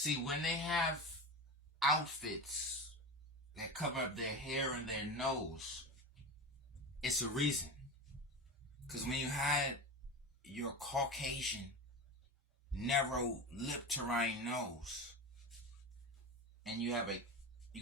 See, when they have outfits that cover up their hair and their nose, it's a reason. Because when you had your Caucasian, narrow lip terrain nose, and you got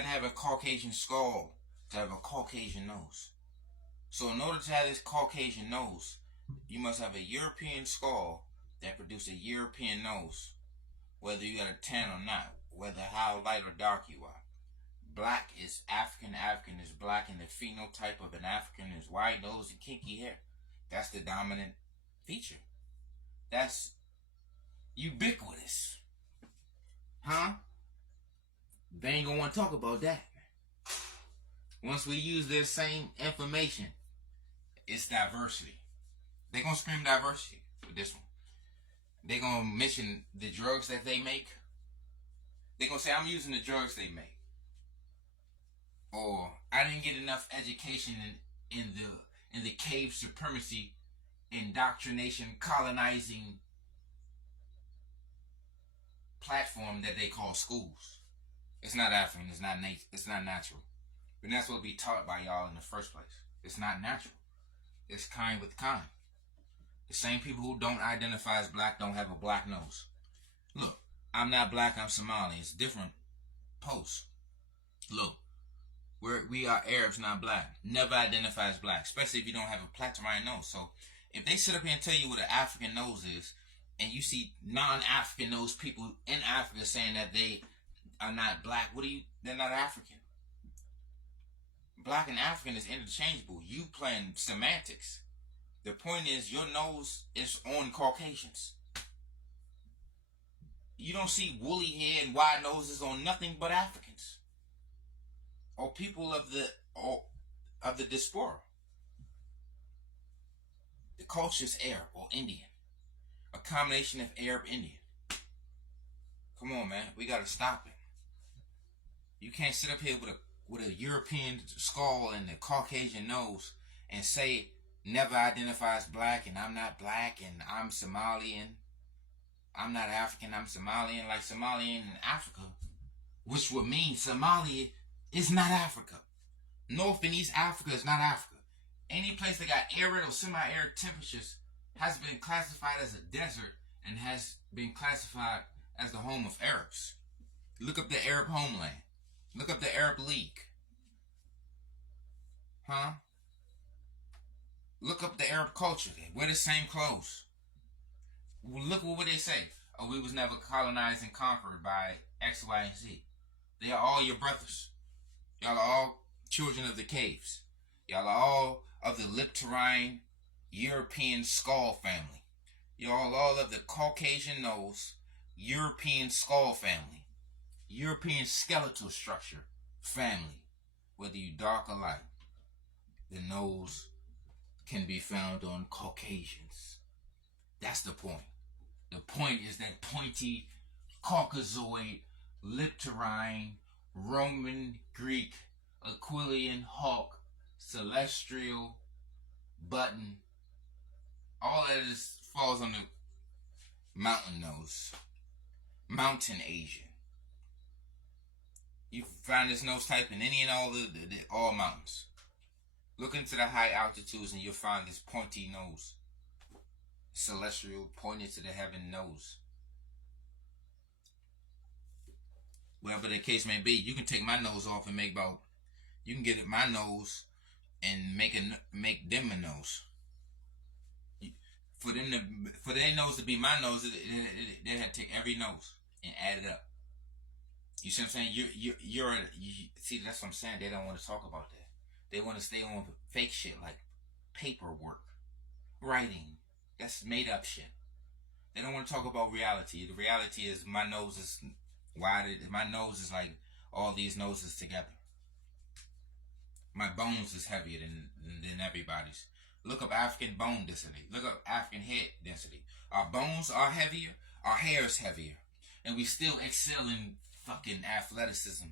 to have a Caucasian skull to have a Caucasian nose. So in order to have this Caucasian nose, you must have a European skull that produces a European nose, whether you got a tan or not, whether how light or dark you are. Black is African, African is black, and the phenotype of an African is wide nose and kinky hair. That's the dominant feature. That's ubiquitous. Huh? They ain't gonna want to talk about that. Once we use this same information, it's diversity. They gonna scream diversity with this one. They gonna mention the drugs that they make. They gonna say, I'm using the drugs they make. Or I didn't get enough education in the cave supremacy, indoctrination, colonizing platform that they call schools. It's not African, it's not natural. And that's what we taught by y'all in the first place. It's not natural. It's kind with kind. The same people who don't identify as black don't have a black nose. Look, I'm not black, I'm Somali. It's different posts. Look, we are Arabs, not black. Never identify as black, especially if you don't have a platinum nose. So if they sit up here and tell you what an African nose is, and you see non-African nose people in Africa saying that they are not black, they're not African. Black and African is interchangeable. You playing semantics. The point is your nose is on Caucasians. You don't see woolly hair and wide noses on nothing but Africans. Or people of the diaspora. The culture is Arab or Indian. A combination of Arab Indian. Come on, man. We gotta stop it. You can't sit up here with a European skull and a Caucasian nose and say never identify as black and I'm not black and I'm Somalian. I'm not African, I'm Somalian. Like Somalian in Africa, which would mean Somalia is not Africa. North and East Africa is not Africa. Any place that got arid or semi-arid temperatures has been classified as a desert and has been classified as the home of Arabs. Look up the Arab homeland. Look up the Arab League. Huh? Look up the Arab culture. They wear the same clothes. Look what they say. Oh, we was never colonized and conquered by X, Y, and Z. They are all your brothers. Y'all are all children of the caves. Y'all are all of the lip terrain European skull family. Y'all all of the Caucasian nose European skull family. European skeletal structure family. Whether you dark or light, the nose can be found on Caucasians. That's the point. The point is that pointy Caucasoid, lip terrain, Roman, Greek, Aquilian, hawk, celestial, button. All that falls on the mountain nose. Mountain Asian. You find this nose type in any and all mountains. Look into the high altitudes and you'll find this pointy nose. Celestial, pointed to the heaven nose. Whatever the case may be, you can take my nose off and you can get my nose and make them a nose. For their nose to be my nose, they had to take every nose and add it up. You see what I'm saying? See, that's what I'm saying. They don't want to talk about that. They want to stay on fake shit like paperwork, writing. That's made up shit. They don't want to talk about reality. The reality is my nose is wide. My nose is like all these noses together. My bones is heavier than everybody's. Look up African bone density. Look up African head density. Our bones are heavier. Our hair is heavier. And we still excel in fucking athleticism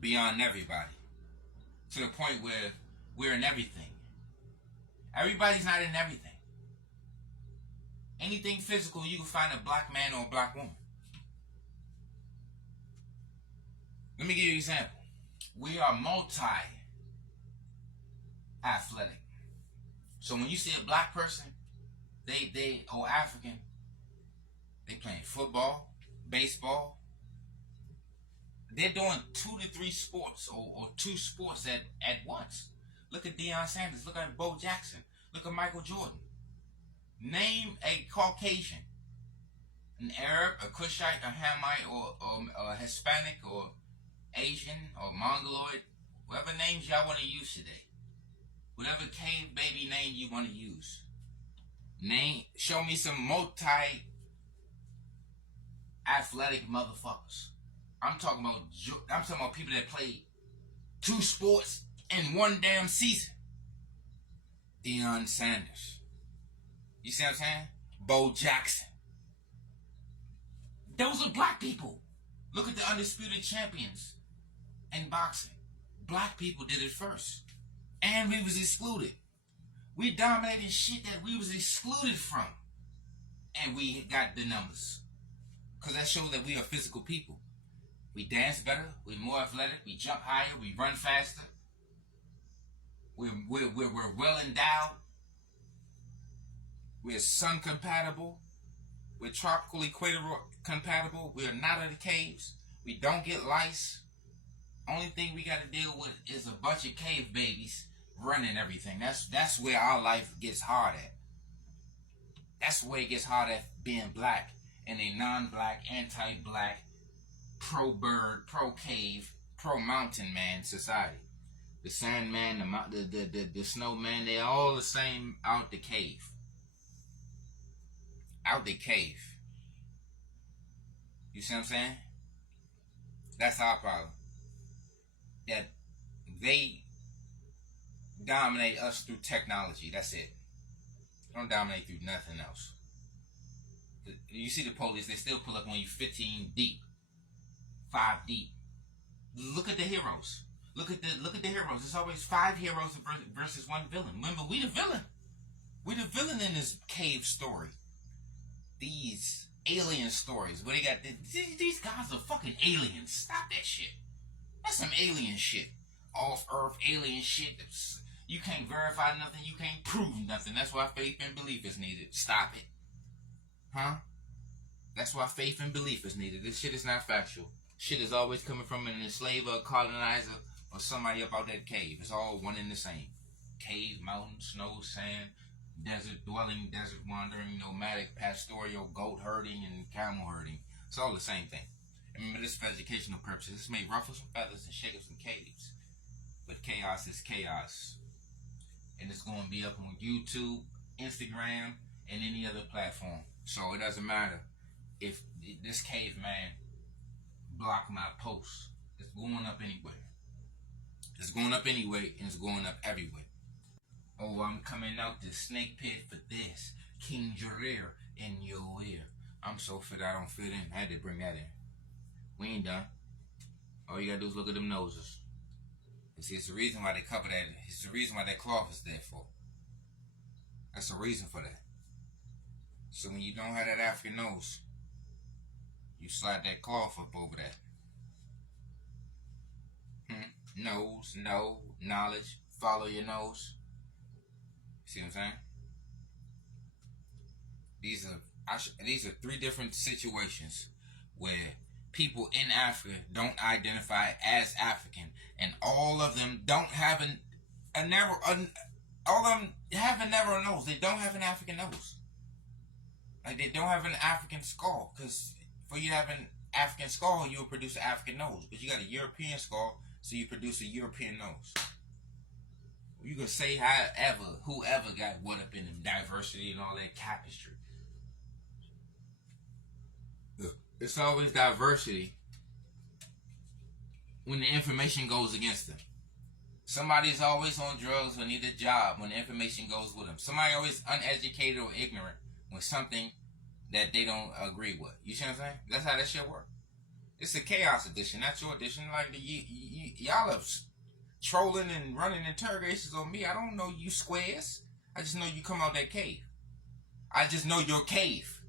beyond everybody. To the point where we're in everything. Everybody's not in everything. Anything physical, you can find a black man or a black woman. Let me give you an example. We are multi-athletic. So when you see a black person, they or African, they playing football, baseball. They're doing 2 to 3 sports or 2 sports at once. Look at Deion Sanders. Look at Bo Jackson. Look at Michael Jordan. Name a Caucasian, an Arab, a Cushite, a Hamite, or a Hispanic, or Asian, or Mongoloid, whatever names y'all want to use today. Whatever cave baby name you want to use. Show me some multi-athletic motherfuckers. I'm talking about people that play 2 sports in one damn season. Deion Sanders. You see what I'm saying? Bo Jackson. Those are black people. Look at the undisputed champions in boxing. Black people did it first. And we was excluded. We dominated shit that we was excluded from. And we got the numbers. Because that shows that we are physical people. We dance better. We're more athletic. We jump higher. We run faster. We're well endowed. We're sun compatible. We're tropical equator compatible. We are not in the caves. We don't get lice. Only thing we got to deal with is a bunch of cave babies running everything. That's where our life gets hard at. That's where it gets hard at being black in a non-black, anti-black, pro-bird, pro-cave, pro-mountain man society. The Sandman, the Snowman, they're all the same out the cave. Out the cave. You see what I'm saying? That's our problem. That they dominate us through technology. That's it. They don't dominate through nothing else. You see the police, they still pull up on you 15 deep. 5 deep. Look at the heroes. Look at the heroes. It's always 5 heroes versus 1 villain. Remember, we the villain. We the villain in this cave story. These alien stories where they got these guys are fucking aliens. Stop that shit. That's some alien shit. Off Earth alien shit. You can't verify nothing. You can't prove nothing. That's why faith and belief is needed. Stop it. Huh? That's why faith and belief is needed. This shit is not factual. Shit is always coming from an enslaver, a colonizer, or somebody up out that cave. It's all one and the same. Cave, mountain, snow, sand, desert dwelling, desert wandering, nomadic, pastoral, goat herding, and camel herding. It's all the same thing. Remember, this is for educational purposes. This may ruffle some feathers and shake up some caves. But chaos is chaos. And it's going to be up on YouTube, Instagram, and any other platform. So it doesn't matter if this caveman blocked my post. It's going up anyway. It's going up anyway, and it's going up everywhere. Oh, I'm coming out the snake pit for this. King Jareer in your ear. I'm so fit I don't fit in. I had to bring that in. We ain't done. All you gotta do is look at them noses. And see, it's the reason why they cover that. It's the reason why that cloth is there for. That's the reason for that. So when you don't have that African nose, you slide that cloth up over that. Nose, know, knowledge, follow your nose. See what I'm saying? These are 3 different situations where people in Africa don't identify as African, and all of them don't have all of them have a narrow nose. They don't have an African nose. Like, they don't have an African skull, because for you to have an African skull, you'll produce an African nose. But you got a European skull, so you produce a European nose. You can say whoever got what up in them, diversity and all that tapestry. It's always diversity when the information goes against them. Somebody's always on drugs or need a job when the information goes with them. Somebody always uneducated or ignorant with something that they don't agree with. You see what I'm saying? That's how that shit works. It's a chaos edition, not your edition. Like, y'all are trolling and running interrogations on me. I don't know you squares. I just know you come out that cave. I just know your cave.